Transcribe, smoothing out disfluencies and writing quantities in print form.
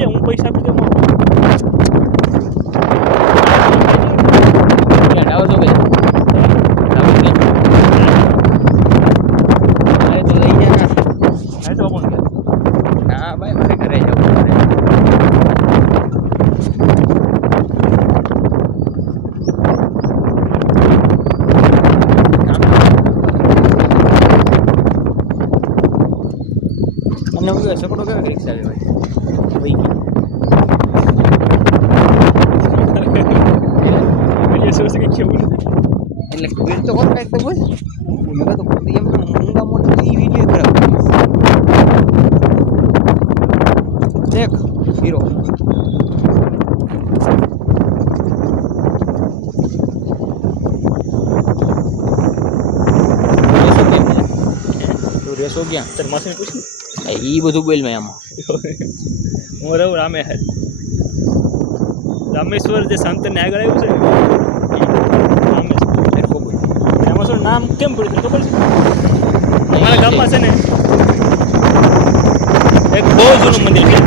જોઈએ હું પૈસા આપી દઉં ડાવો છો ભાઈ ડાવો ક્યાં આ તો લઈ ગયા હા તો કોણ ગયા ના ભાઈ મારે ઘરે જવું પડે અમને હું છકડો કેવો રિક્ષા આવે ભાઈ વહી ગઈ એટલે શું છે કે કેવું નથી એટલે સ્પીડ તો કોણ કાંઈક તો બોલ મેં તો ખુદ એમ ઊંઘા મોટું તો એ વિડીયો ખરાબ દેખ હીરો રેસો ક્યાં તાર માસીને પૂછ્યું એ બધું બોલ મેં આમાં હું રહું રામે રામેશ્વર જે સાંતરને આગળ આવ્યું છે રામેશ્વર એમાં શું નામ કેમ પડ્યું તને ખબર છે અમારા ગામમાં છે ને એક બહુ જૂનું મંદિર છે